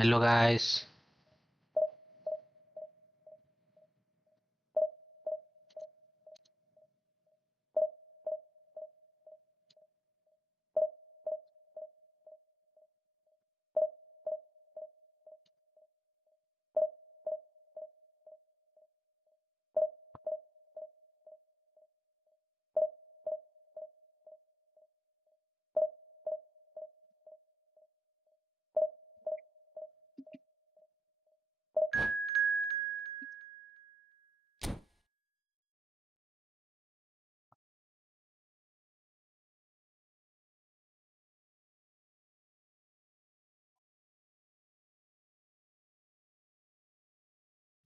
Hello guys.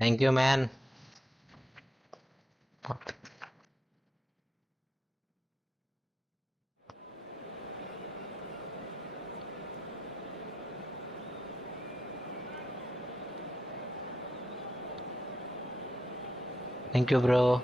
Thank you man. Thank you bro.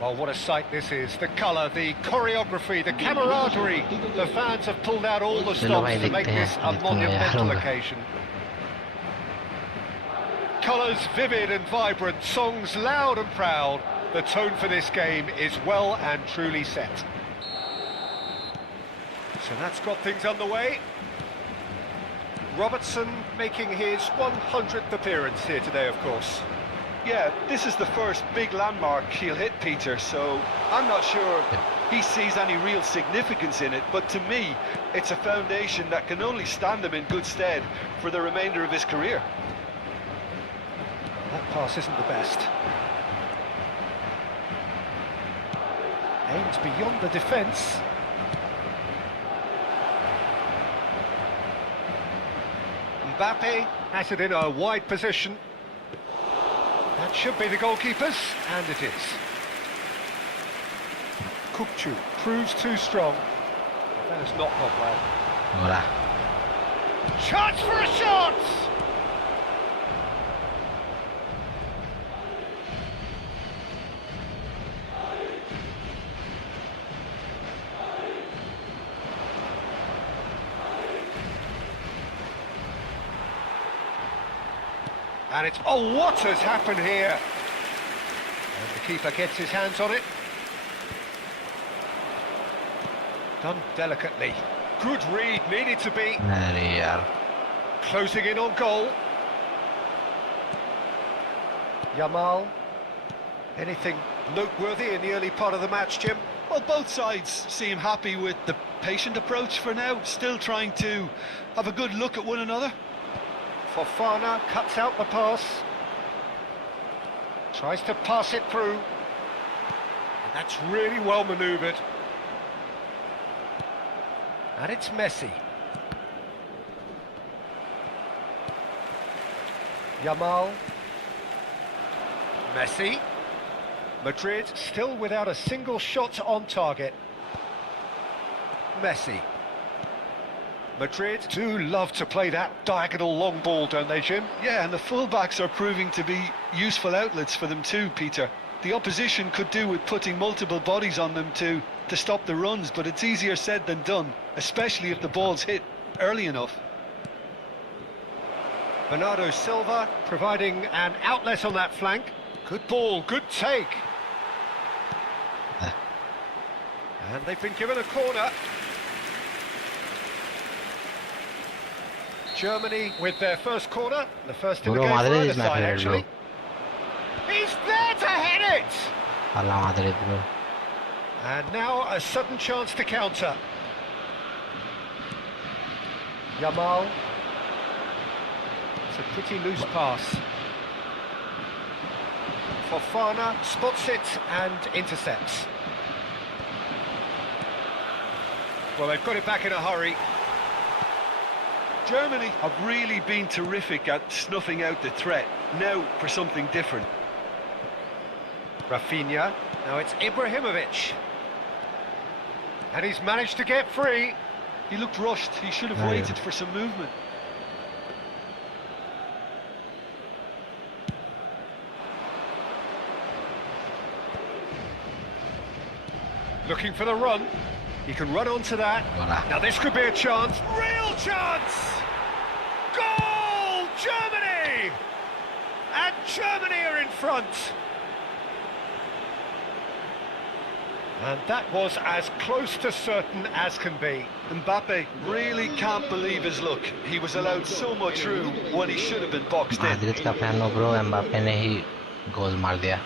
Well, what a sight this is. The colour, the choreography, the camaraderie. The fans have pulled out all the stops to make this a monumental occasion. Colours vivid and vibrant, songs loud and proud. The tone for this game is well and truly set. So that's got things underway. Robertson making his 100th appearance here today, of course. Yeah, this is the first big landmark he'll hit, Peter, so I'm not sure he sees any real significance in it, but to me, it's a foundation that can only stand him in good stead for the remainder of his career. That pass isn't the best. Aims beyond the defence. Mbappe has it in a wide position. That should be the goalkeeper's, and it is. Kupchu proves too strong. That has not gone well. Hola. Chance for a shot! And it's, oh, what has happened here? And the keeper gets his hands on it. Done delicately. Good read, needed to be. अरे यार. Closing in on goal. Yamal. Anything noteworthy in the early part of the match, Jim? Well, both sides seem happy with the patient approach for now, still trying to have a good look at one another. Fofana cuts out the pass. Tries to pass it through. And that's really well manoeuvred. And it's Messi. Yamal. Messi. Madrid still without a single shot on target. Messi. Madrid do love to play that diagonal long ball, don't they, Jim? Yeah, and the fullbacks are proving to be useful outlets for them too, Peter. The opposition could do with putting multiple bodies on them to stop the runs, but it's easier said than done, especially if the ball's hit early enough. Bernardo Silva providing an outlet on that flank. Good ball, good take. And they've been given a corner. Germany with their first corner, the first in the Bro, game for Madrid either is my side, favorite, actually. He's there to head it! Allah Madrid, bro. And now a sudden chance to counter. Yamal. It's a pretty loose pass. Fofana spots it and intercepts. Well, they've got it back in a hurry. Germany have really been terrific at snuffing out the threat. Now for something different. Rafinha. Now it's Ibrahimović. And he's managed to get free. He looked rushed. He should have waited for some movement. Looking for the run. He can run onto that. Voilà. Now this could be a chance. Real chance! Goal! Germany! And Germany are in front. And that was as close to certain as can be. Mbappe really can't believe his luck. He was allowed so much room when he should have been boxed in. Madrid का fan हो bro, Mbappe ने ही goal मार दिया.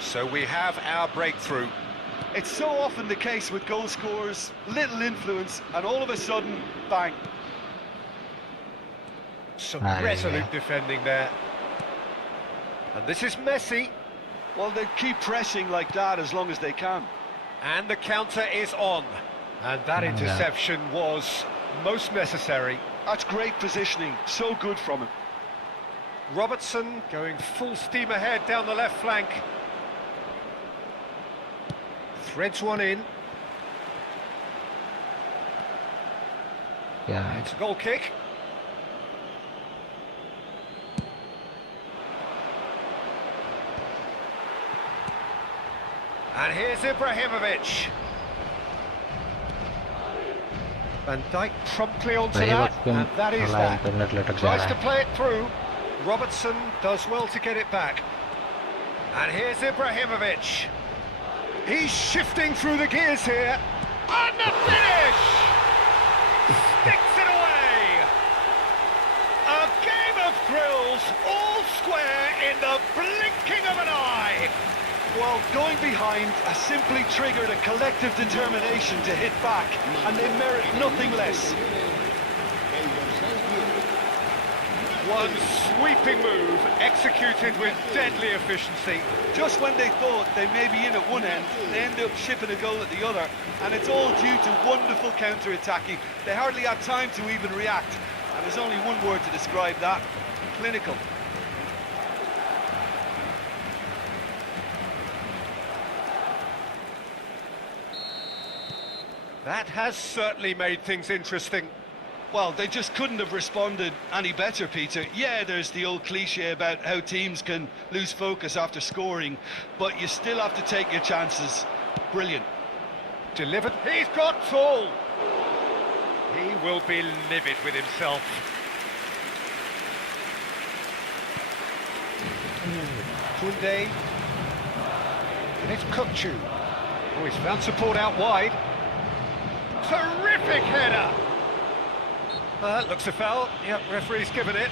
So we have our breakthrough. It's so often the case with goal scorers, little influence, and all of a sudden, bang. Some resolute defending there. And this is Messi. Well, they keep pressing like that as long as they can. And the counter is on. And that interception was most necessary. That's great positioning, so good from him. Robertson going full steam ahead down the left flank. Threads one in. Yeah. It's a goal kick. And here's Ibrahimović. Van Dijk promptly onto that, and that is that. Tries to play it through. Robertson does well to get it back. And here's Ibrahimović. He's shifting through the gears here. And the finish! Sticks it away! A game of thrills, all square in the blinking of an eye. Well, going behind has simply triggered a collective determination to hit back, and they merit nothing less. One sweeping move, executed with deadly efficiency. Just when they thought they may be in at one end, they end up shipping a goal at the other, and it's all due to wonderful counter-attacking. They hardly had time to even react, and there's only one word to describe that: clinical. That has certainly made things interesting. Well, they just couldn't have responded any better, Peter. Yeah, there's the old cliche about how teams can lose focus after scoring, but you still have to take your chances. Brilliant. Delivered. He's got full. He will be livid with himself. Koundé. And it's Kukçu. Oh, he's found support out wide. Terrific header! That looks a foul. Yep, referee's given it.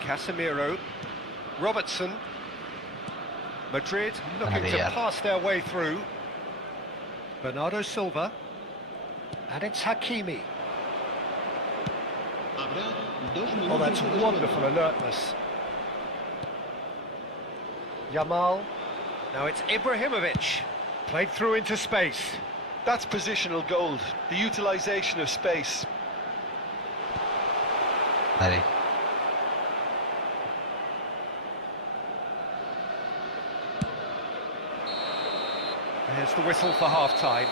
Casemiro. Robertson. Madrid looking to pass their way through. Bernardo Silva. And it's Hakimi. Oh, that's wonderful alertness. Yamal. Now it's Ibrahimović. Played through into space. That's positional gold, the utilisation of space. Allez. There's the whistle for half-time.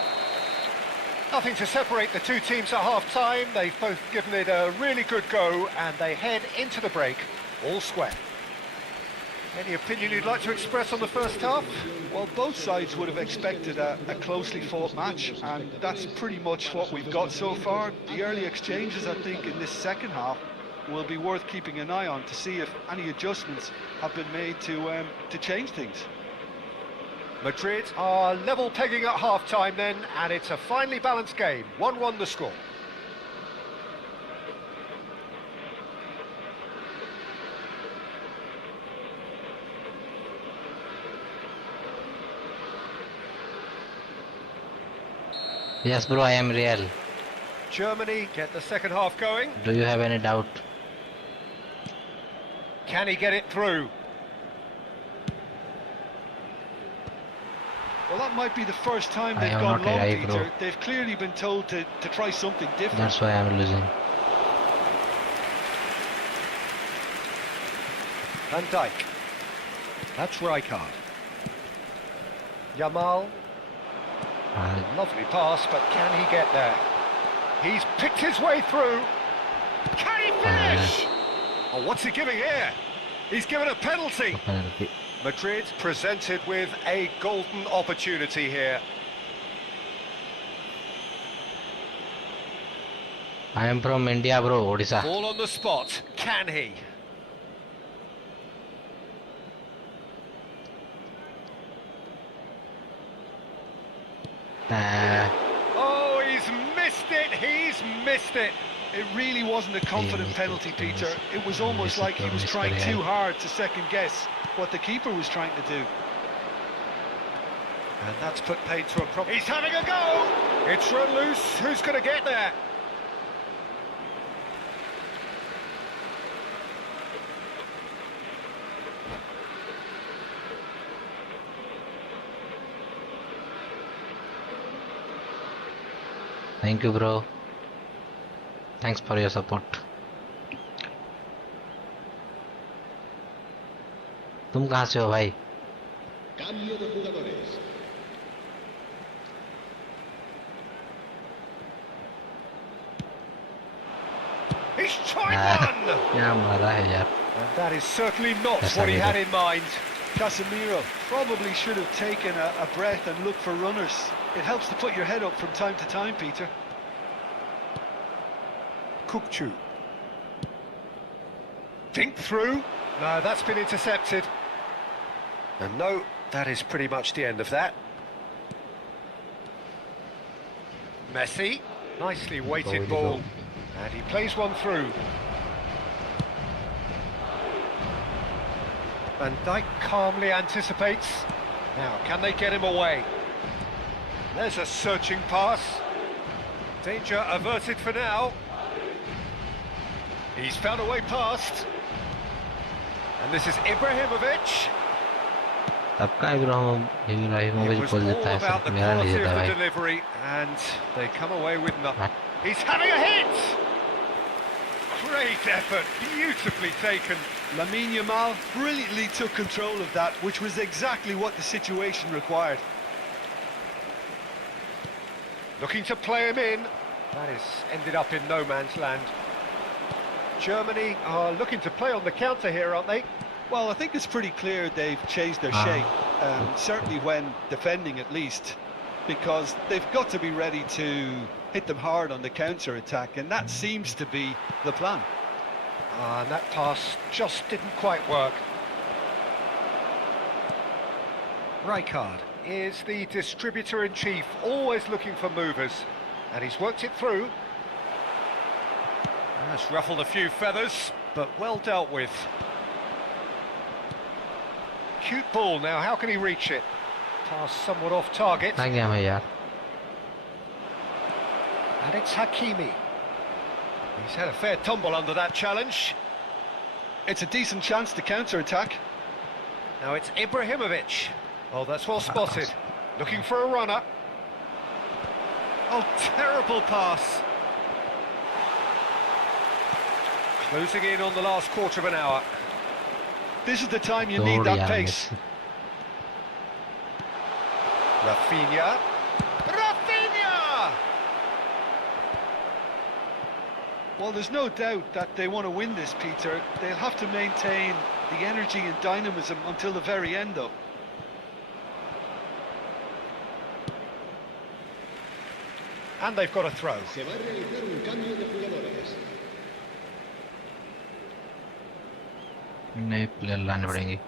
Nothing to separate the two teams at half-time. They've both given it a really good go, and they head into the break all square. Any opinion you'd like to express on the first half? Well, both sides would have expected a closely fought match, and that's pretty much what we've got so far. The early exchanges, I think, in this second half will be worth keeping an eye on to see if any adjustments have been made to change things. Madrid are level pegging at half-time then, and it's a finely balanced game. 1-1 the score. Yes, bro, I am real. Germany get the second half going. Do you have any doubt? Can he get it through? Well, that might be the first time they've am gone not long, AI, Peter. bro. They've clearly been told to try something different. That's why I am losing. Van Dijk. That's Rijkaard. Yamal. Lovely pass, but can he get there? He's picked his way through. Can he finish? Oh, what's he giving here? He's given a penalty. Penalty. Madrid presented with a golden opportunity here. I am from India, bro, Odisha. Ball on the spot. Can he? Oh, he's missed it. He's missed it. It really wasn't a confident penalty, Peter. It was almost like he was trying too hard to second-guess what the keeper was trying to do. And that's put paid to a problem. He's having a go! It's run loose. Who's going to get there? Thank you, bro. Thanks for your support. तुम कहाँ से हो भाई? Cambio de jugadores. He's tried one! क्या मारा है यार? And that is certainly not Yes, what he I had did. in mind. Casemiro probably should have taken a breath and looked for runners. It helps to put your head up from time to time, Peter. Kukçu. Think through. No, that's been intercepted. And no, that is pretty much the end of that. Messi. Nicely weighted ball. And he plays one through. Van Dijk calmly anticipates. Now, can they get him away? There's a searching pass. Danger averted for now. He's found a way past. And this is Ibrahimović. सबका It Ibrahimovic was बोल all देता है about the sir मेरा नहीं quality देता of the भाई. delivery, and they come away with nothing. He's having a hit! Great effort, beautifully taken. Lamine Yamal brilliantly took control of that, which was exactly what the situation required. Looking to play him in. That has ended up in no man's land. Germany are looking to play on the counter here, aren't they? Well, I think it's pretty clear they've changed their shape, certainly when defending at least, because they've got to be ready to hit them hard on the counter-attack, and that seems to be the plan. And that pass just didn't quite work. Rijkaard is the distributor-in-chief, always looking for movers, and he's worked it through. That's ruffled a few feathers, but well dealt with. Cute ball now, how can he reach it? Pass somewhat off target. आ गया मैं यार. And it's Hakimi. He's had a fair tumble under that challenge. It's a decent chance to counter-attack. Now it's Ibrahimović. Oh, that's well spotted. Looking for a runner. Oh, terrible pass. Closing in on the last quarter of an hour. This is the time you need that Dorian pace. Messi. Rafinha. Rafinha! Well, there's no doubt that they want to win this, Peter. They'll have to maintain the energy and dynamism until the very end, though. And they've got a throw. Se va a realizar un cambio de jugadores. नए player लाने पड़ेंगे.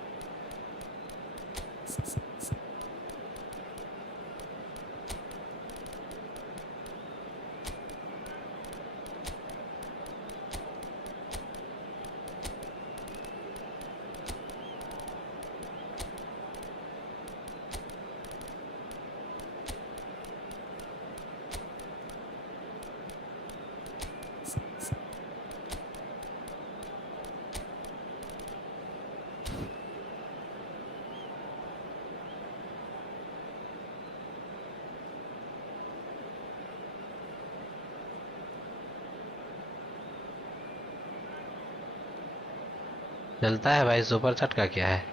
चलता है भाई. Super chat का क्या है?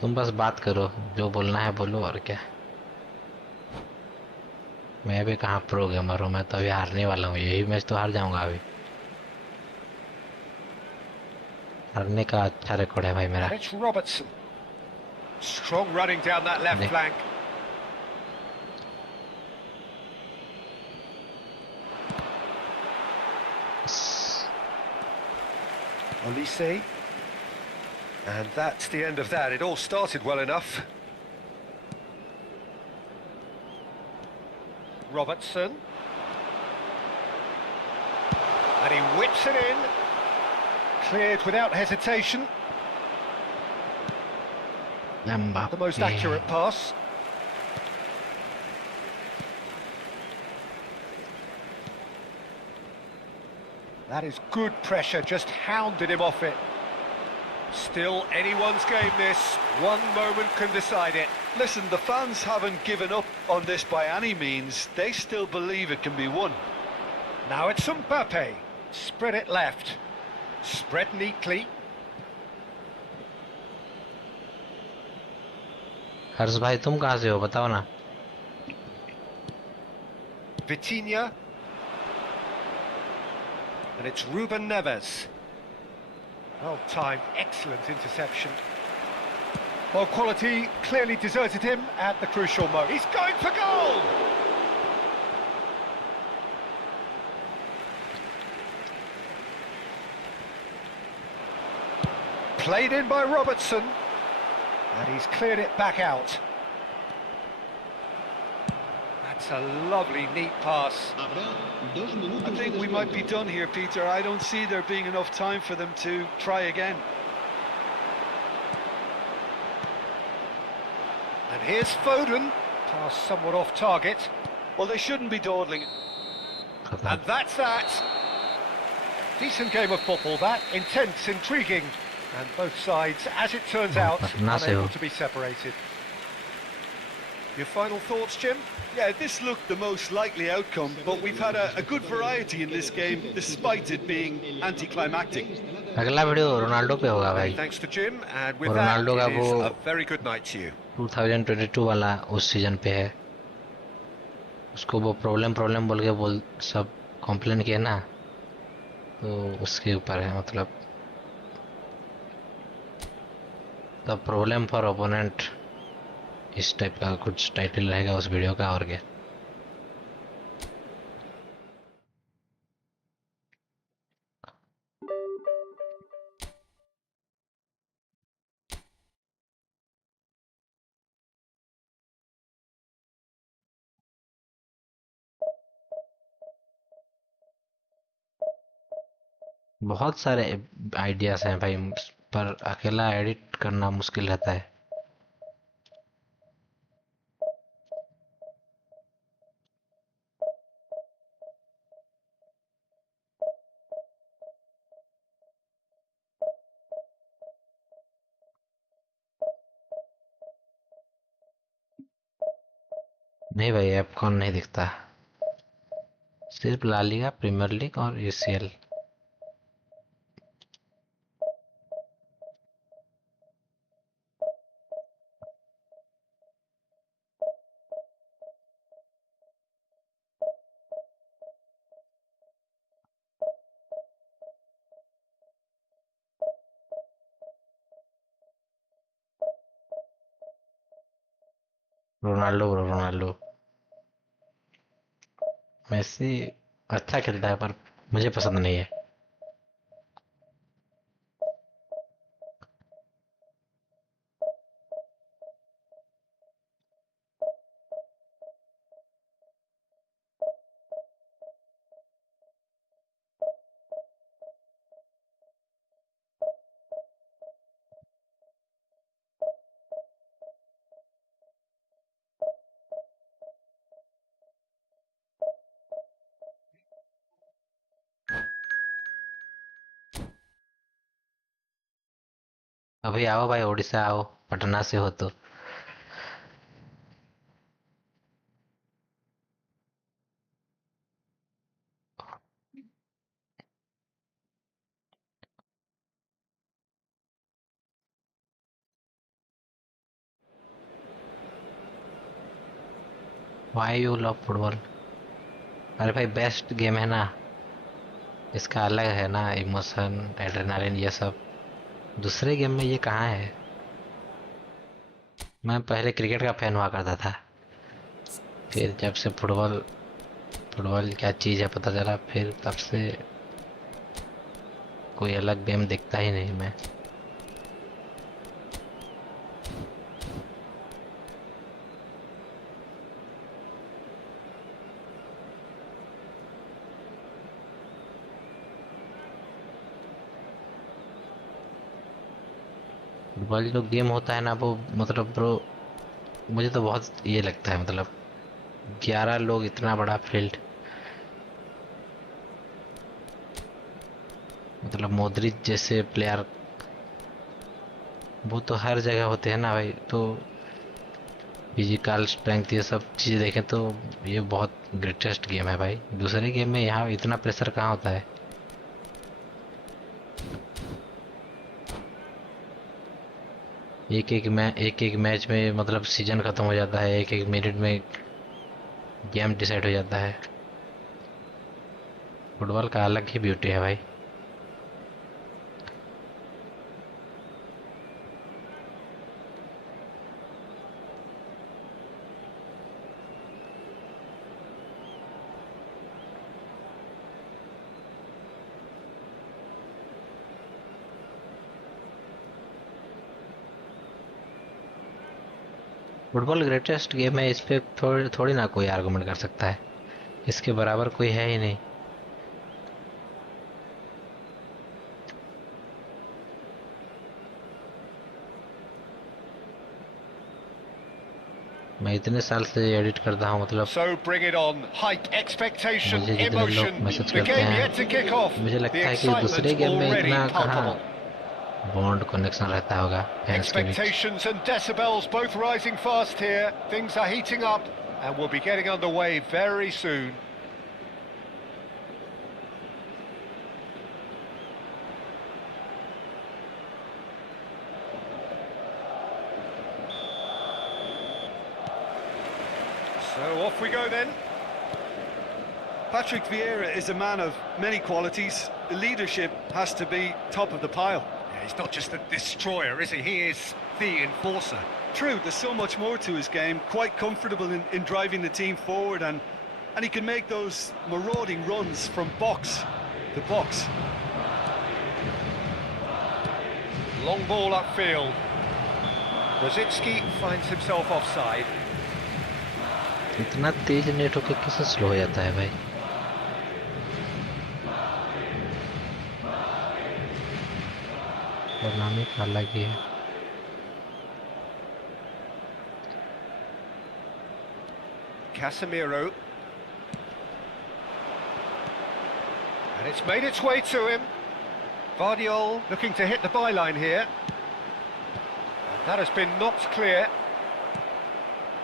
तुम बस बात करो, जो बोलना है बोलो, और क्या. मैं भी कहाँ प्रो गेमर हूँ, मैं तो अभी हारने वाला हूँ. यही मैच तो हार जाऊंगा अभी. हारने का अच्छा रिकॉर्ड है भाई मेरा. It's Robertson. Strong running down that left flank. Olise. And that's the end of that. It all started well enough. Robertson. And he whips it in. Cleared without hesitation. The most accurate pass. That is good pressure, just hounded him off it. Still anyone's game this, one moment can decide it. Listen, the fans haven't given up on this by any means. They still believe it can be won. Now it's Mbappe. Spread it left. Spread neatly. हर्ष भाई तुम कहाँ से हो बताओ ना. Vitinha. And it's Ruben Neves. Well timed, excellent interception. Well, quality clearly deserted him at the crucial moment. He's going for goal! Played in by Robertson. And he's cleared it back out. That's a lovely, neat pass. I think we might be done here, Peter. I don't see there being enough time for them to try again. And here's Foden. Pass somewhat off target. Well, they shouldn't be dawdling. And that's that. Decent game of football, that. Intense, intriguing. And both sides, as it turns out, unable to be separated. Your final thoughts, Jim? Yeah, this looked the most likely outcome, but we've had a good variety in this game, despite it being anticlimactic. अगला video Ronaldo पे होगा भाई. Thanks to Jim, and with that, it is a very good night to you. 2022 वाला उस season पे है. उसको वो प्रॉब्लम बोल के सब कंप्लेन किए ना, तो उसके ऊपर है. मतलब द प्रॉब्लम फॉर ओपोनेंट, इस टाइप का कुछ टाइटल रहेगा उस वीडियो का. और क्या. बहुत सारे आइडियाज हैं भाई, पर अकेला एडिट करना मुश्किल रहता है. नहीं भाई, ऐप कौन नहीं दिखता. सिर्फ ला लीगा, प्रीमियर लीग और ACL. Ronaldo bro, Ronaldo. Messi अच्छा खेलता है पर मुझे पसंद नहीं है। अभी आओ भाई, उड़ीसा आओ, पटना से हो तो। Why you love football? अरे भाई बेस्ट गेम है ना, इसका अलग है ना, इमोशन, एड्रेनालिन, ये सब दूसरे गेम में ये कहाँ है। मैं पहले क्रिकेट का फैन हुआ करता था, फिर जब से फुटबॉल, फुटबॉल क्या चीज़ है पता चला, फिर तब से कोई अलग गेम देखता ही नहीं मैं। फुटबॉल जो गेम होता है ना वो, मतलब ब्रो, मुझे तो बहुत ये लगता है, मतलब 11 लोग, इतना बड़ा फील्ड, मतलब मोद्रिच जैसे प्लेयर, वो तो हर जगह होते हैं ना भाई, तो फिजिकल स्ट्रेंथ ये सब चीज़ देखें तो ये बहुत ग्रेटेस्ट गेम है भाई। दूसरे गेम में यहाँ इतना प्रेशर कहाँ होता है। एक एक मैच में मतलब सीजन खत्म हो जाता है, एक एक मिनट में गेम डिसाइड हो जाता है। फुटबॉल का अलग ही ब्यूटी है भाई। फुटबॉल ग्रेटेस्ट गेम है, इस पे थोड़ी ना कोई आर्गुमेंट कर सकता है, इसके बराबर कोई है ही नहीं। मैं इतने साल से एडिट करता हूँ, मतलब So bring it on. Hype, expectation, मुझे जितने लोग emotion. मैसेज The करते game yet to हैं, kick off. मुझे The लगता है कि दूसरे excitement's गेम में already इतना कहाँ palpable. बॉन्ड कनेक्शन रहता होगा फैंस के बीच। Expectations and decibels both rising fast here. Things are heating up and we'll be getting underway very soon. So off we go then. Patrick Vieira is a man of many qualities. The leadership has to be top of the pile. Yeah, he's not just a destroyer, is he? He is the enforcer. True, there's so much more to his game, quite comfortable in driving the team forward, and he can make those marauding runs from box to box. Long ball upfield. Rosicki finds himself offside. इतना तेज net होकर कैसे slow हो जाता है भाई। बनाने का अलग ही है। Casemiro. And it's made its way to him. Vardiol looking to hit the byline here. And that has been knocked clear.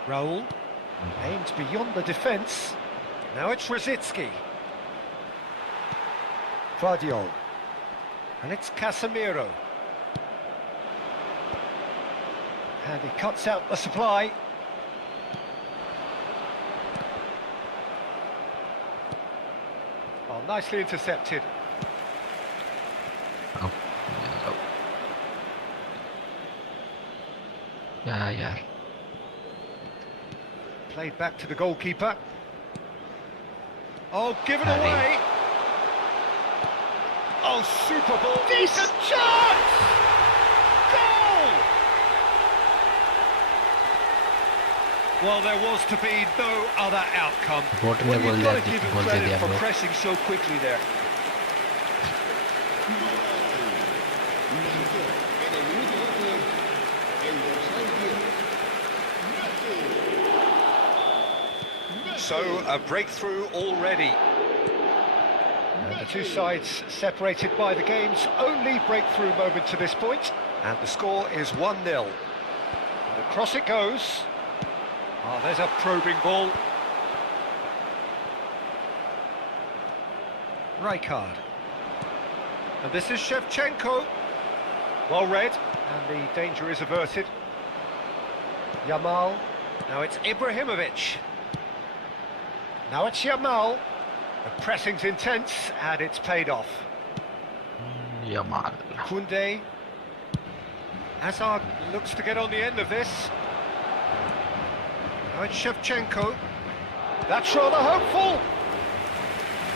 Raul aims beyond the defence. Now it's Rosicki. Vardiol. And it's Casemiro. And he cuts out the supply. Oh, nicely intercepted. अब क्या यार, Played back to the goalkeeper. Oh, given away. Oh, super ball. Decent chance! Goal! Well, there was to be no other outcome. Well, you've got to give him credit for pressing so quickly there. So, a breakthrough already. And the two sides separated by the game's only breakthrough moment to this point. And the score is 1-0. And across it goes. Oh, there's a probing ball. Rijkaard. And this is Shevchenko. Well read, and the danger is averted. Yamal. Now it's Ibrahimović. Now it's Yamal. The pressing's intense, and it's paid off. Yamal. Koundé. Hazard looks to get on the end of this. Now it's Shevchenko. That's rather hopeful.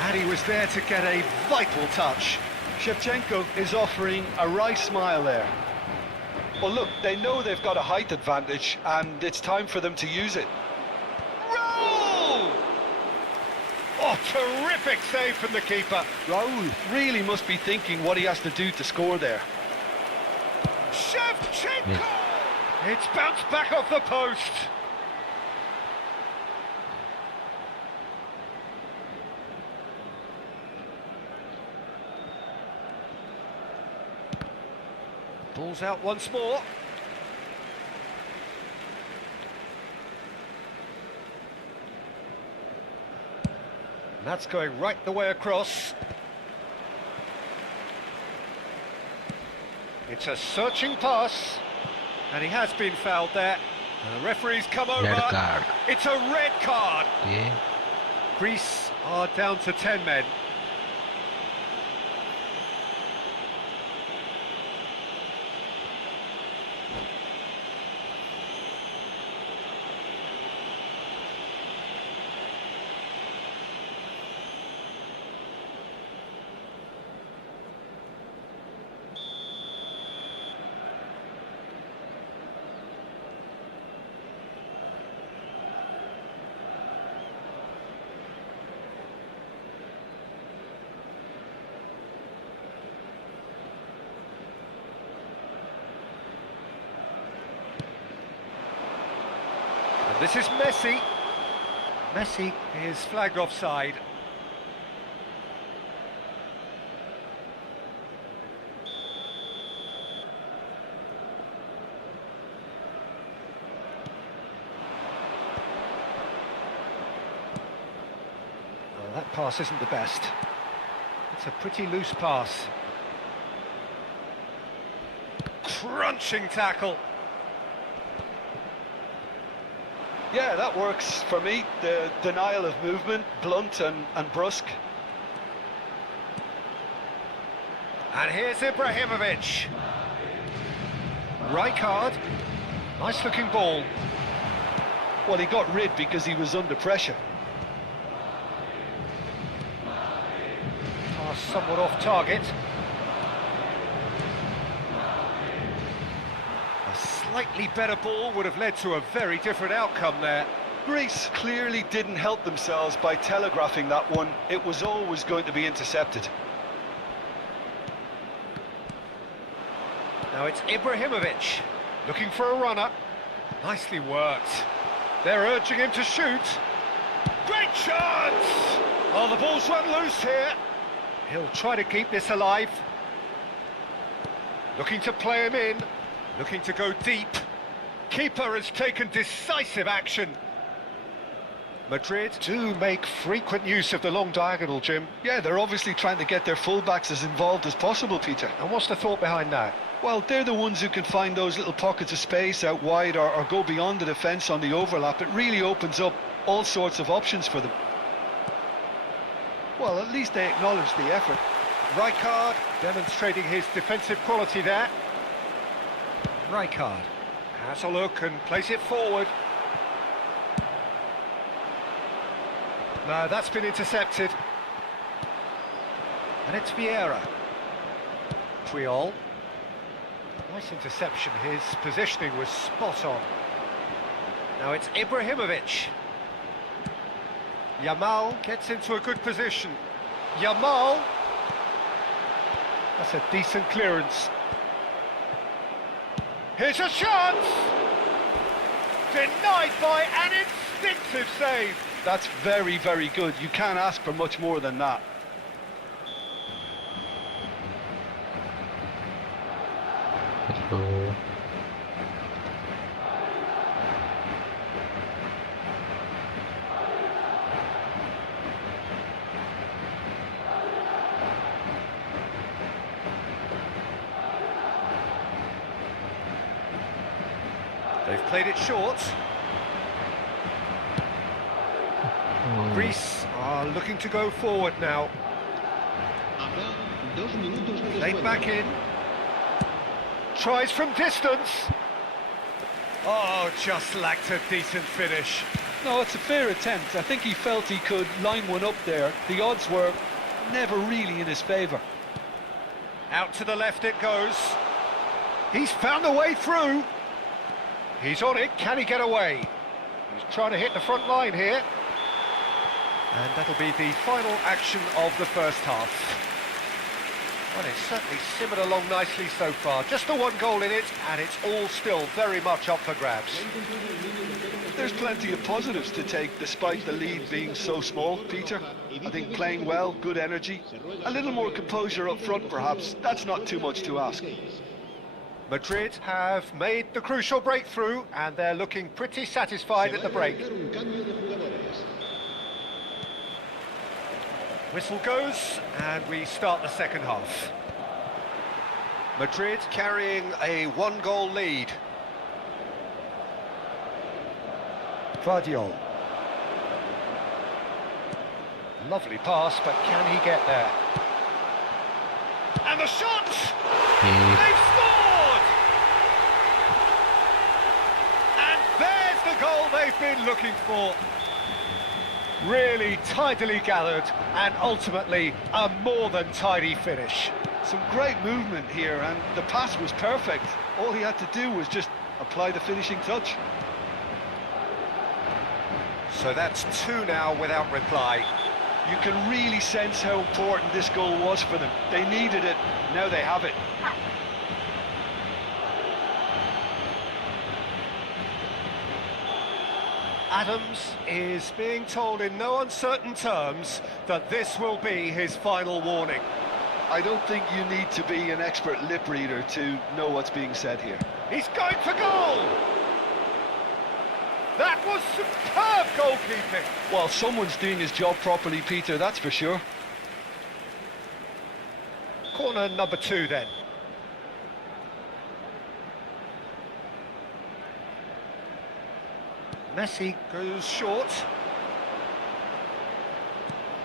And he was there to get a vital touch. Shevchenko is offering a wry smile there. Well, look, they know they've got a height advantage, and it's time for them to use it. Roll! Oh, terrific save from the keeper. Raul really must be thinking what he has to do to score there. Shevchenko! It's bounced back off the post. Ball's out once more. And that's going right the way across. It's a searching pass. And he has been fouled there. And the referee's come over. Red card. It's a red card. Yeah. Greece are down to 10 men. This is Messi. Messi is flagged offside. Oh, that pass isn't the best. It's a pretty loose pass. Crunching tackle. Yeah, that works for me. The denial of movement, blunt and brusque. And here's Ibrahimović. Rijkaard. Nice looking ball. Well, he got rid because he was under pressure. Pass somewhat off target. A slightly better ball would have led to a very different outcome there. Greece clearly didn't help themselves by telegraphing that one. It was always going to be intercepted. Now it's Ibrahimović, looking for a runner. Nicely worked. They're urging him to shoot. Great chance! Oh, the ball's run loose here. He'll try to keep this alive. Looking to play him in. Looking to go deep. Keeper has taken decisive action. Madrid do make frequent use of the long diagonal, Jim. Yeah, they're obviously trying to get their fullbacks as involved as possible, Peter. And what's the thought behind that? Well, they're the ones who can find those little pockets of space out wide or go beyond the defence on the overlap. It really opens up all sorts of options for them. Well, at least they acknowledge the effort. Rijkaard demonstrating his defensive quality there. Rijkaard has a look and plays it forward. No, that's been intercepted. And it's Vieira. Puyol. Nice interception, his positioning was spot on. Now it's Ibrahimović. Yamal gets into a good position. Yamal. That's a decent clearance. Here's a chance! Denied by an instinctive save. That's very, very good. You can't ask for much more than that. Hello. They've played it short. Greece are looking to go forward now. Habrá 2 minutos de Laid descuento. back in. Tries from distance. Oh, just lacked a decent finish. No, it's a fair attempt. I think he felt he could line one up there. The odds were never really in his favour. Out to the left it goes. He's found a way through. He's on it. Can he get away? He's trying to hit the front line here. And that'll be the final action of the first half. Well, it's certainly simmered along nicely so far. Just the one goal in it, and it's all still very much up for grabs. There's plenty of positives to take despite the lead being so small, Peter. I think playing well, good energy, a little more composure up front perhaps. That's not too much to ask. Madrid have made the crucial breakthrough, and they're looking pretty satisfied at the break. Un cambio de jugadores. Whistle goes, and we start the second half. Madrid carrying a one-goal lead. Guardiola. Lovely pass, but can he get there? And the shot! They've scored! And there's the goal they've been looking for. Really tidily gathered, and ultimately a more than tidy finish. Some great movement here, and the pass was perfect. All he had to do was just apply the finishing touch. So that's 2 now without reply. You can really sense how important this goal was for them. They needed it, now they have it. Adams is being told in no uncertain terms that this will be his final warning. I don't think you need to be an expert lip reader to know what's being said here. He's going for goal! That was superb goalkeeping! Well, someone's doing his job properly, Peter, that's for sure. Corner number 2 then. Messi goes short.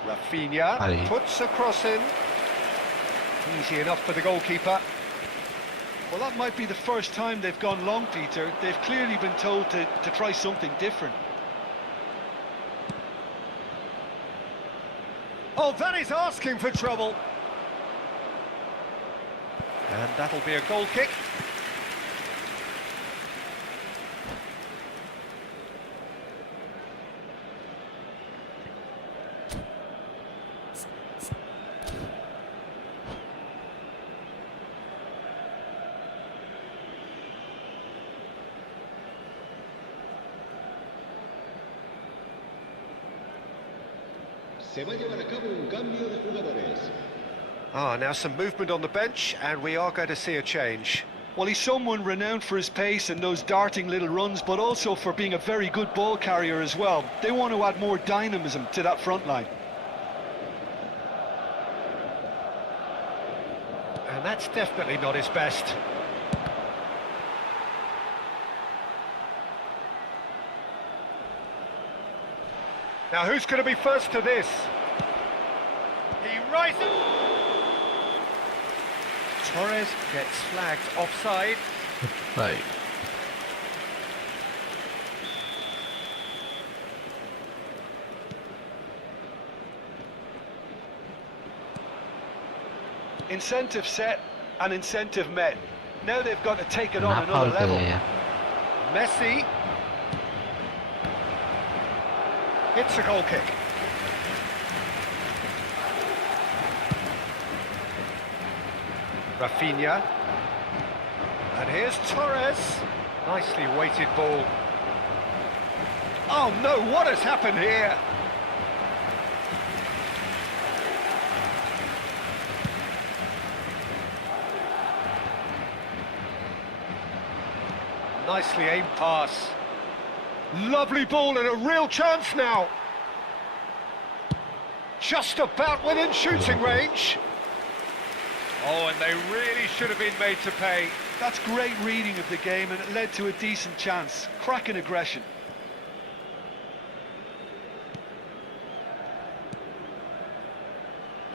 Rafinha Ali. puts a cross in. Easy enough for the goalkeeper. Well, that might be the first time they've gone long, Peter. They've clearly been told to try something different. Oh, that is asking for trouble. And that'll be a goal kick. Se va a llevar a cabo un cambio de jugadores. Now some movement on the bench, and we are going to see a change. Well, he's someone renowned for his pace and those darting little runs, but also for being a very good ball carrier as well. They want to add more dynamism to that front line. And that's definitely not his best. Now who's going to be first to this? He rises. Torres gets flagged offside. Right. Incentive set and incentive met. Now they've got to take it on ना another foul कर level. दिया यार. Messi. It's a goal kick. Rafinha. And here's Torres. Nicely weighted ball. Oh no, what has happened here? Nicely aimed pass. Lovely ball and a real chance now. Just about within shooting range. Oh, and they really should have been made to pay. That's great reading of the game, and it led to a decent chance. Cracking aggression.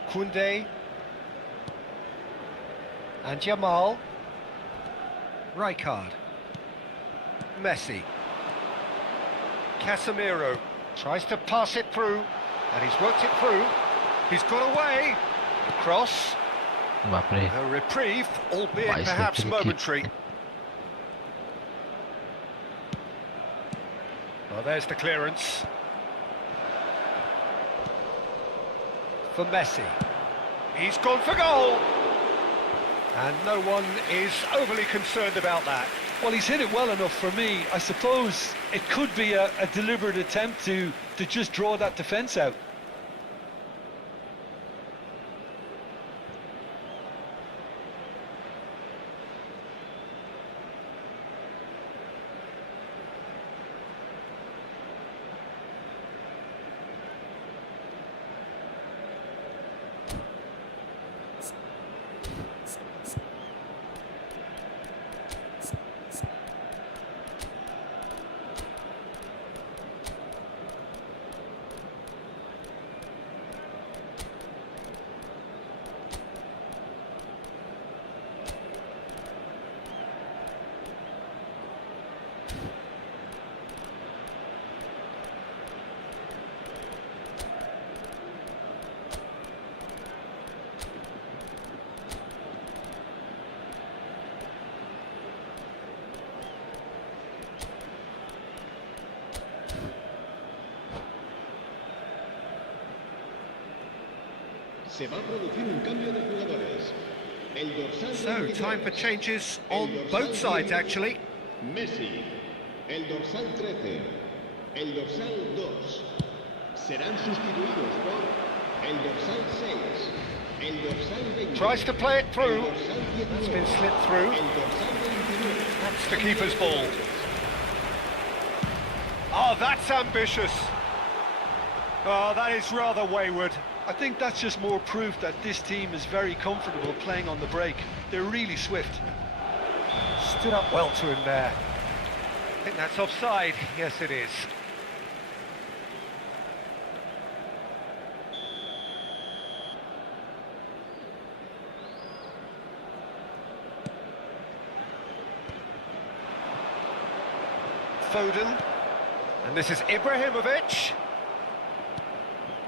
Koundé. And Jamal. Rijkaard. Messi. Casemiro tries to pass it through, and he's worked it through. He's got away. Cross. बाप रे. A reprieve, albeit 22 perhaps meter momentary. Well, there's the clearance. For Messi. He's gone for goal. And no one is overly concerned about that. Well, he's hit it well enough for me. I suppose it could be a deliberate attempt to just draw that defence out. Se va a producir un cambio de jugadores. El dorsal So, 23, time for changes on el dorsal both sides, 23, actually. Messi. El dorsal 13. El dorsal 2. Serán sustituidos por el dorsal 6. El dorsal 20. Tries to play it El through. dorsal 19. That's been slipped through. El dorsal 29. That's the keeper's ball. Oh, that's ambitious. Oh, that is rather wayward. I think that's just more proof that this team is very comfortable playing on the break. They're really swift. Stood up well to him there. I think that's offside. Yes, it is. Foden. And this is Ibrahimović.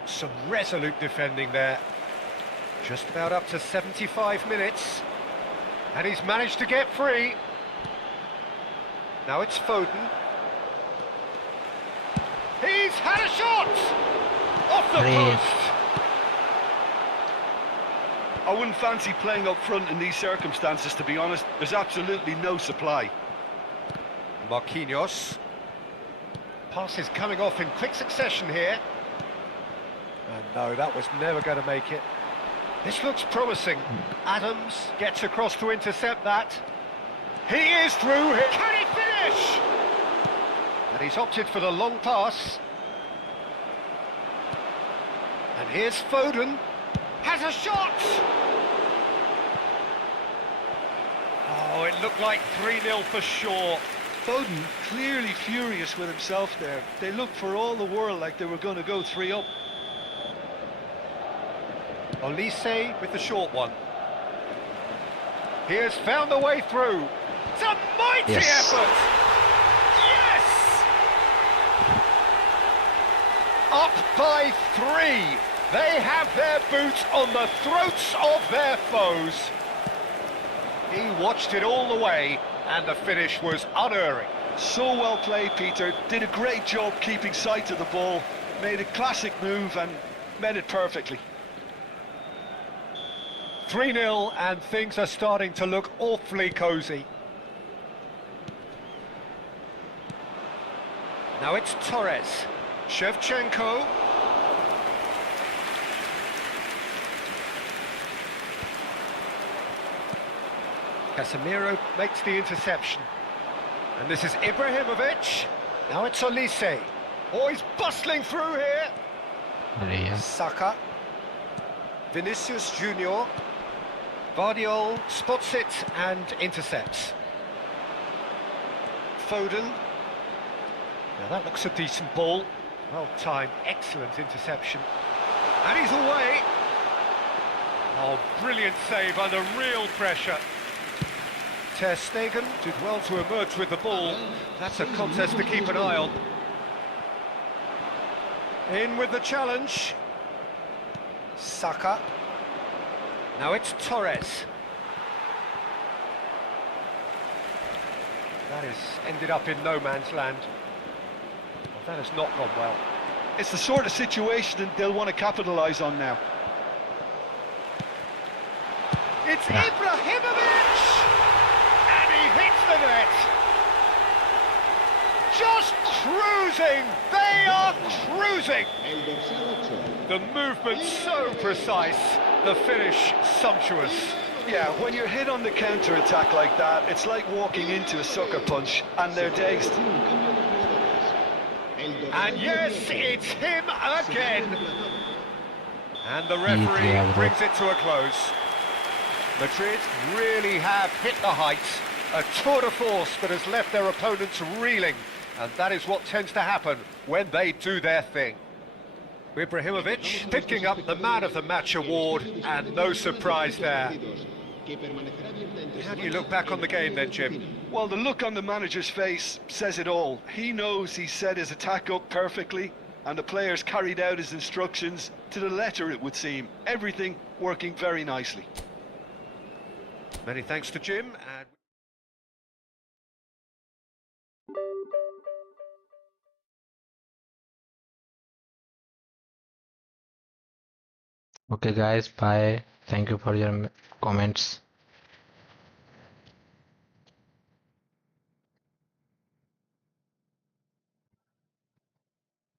Some resolute defending there. Just about up to 75 minutes. And he's managed to get free. Now it's Foden. He's had a shot! Off the post! I wouldn't fancy playing up front in these circumstances, to be honest. There's absolutely no supply. Marquinhos. Passes coming off in quick succession here. And no, that was never going to make it. This looks promising. Adams gets across to intercept that. He is through here. Can he finish? And he's opted for the long pass. And here's Foden. Has a shot! Oh, it looked like 3-0 for sure. Foden clearly furious with himself there. They looked for all the world like they were going to go 3 up. Olise with the short one. He has found a way through. It's a mighty effort! Yes! Up by 3. They have their boots on the throats of their foes. He watched it all the way, and the finish was unerring. So well played, Peter. Did a great job keeping sight of the ball. Made a classic move and met it perfectly. 3-0, and things are starting to look awfully cosy. Now it's Torres. Shevchenko. Casemiro makes the interception. And this is Ibrahimović. Now it's Olise. Oh, he's bustling through here. Yeah. Saka. Vinicius Junior. Vardiol spots it and intercepts. Foden. Now that looks a decent ball. Well timed, excellent interception. And he's away. Oh, brilliant save under real pressure. Ter Stegen did well to emerge with the ball. That's a contest to keep an eye on. In with the challenge. Saka. Now it's Torres. That has ended up in no man's land. Well, that has not gone well. It's the sort of situation they'll want to capitalise on now. It's Ibrahimović! And he hits the net! Just cruising! They are cruising! El dorsal 8. The movement so precise, the finish sumptuous. Yeah, when you're hit on the counter-attack like that, it's like walking into a sucker punch, and they're dazed. And yes, it's him again! And the referee brings it to a close. Madrid really have hit the heights, a tour de force that has left their opponents reeling, and that is what tends to happen when they do their thing. Ibrahimović picking up the Man of the Match award, and no surprise there. How do you look back on the game then, Jim? Well, the look on the manager's face says it all. He knows he set his attack up perfectly, and the players carried out his instructions to the letter, it would seem. Everything working very nicely. Many thanks to Jim. And Okay guys, bye. Thank you for your comments.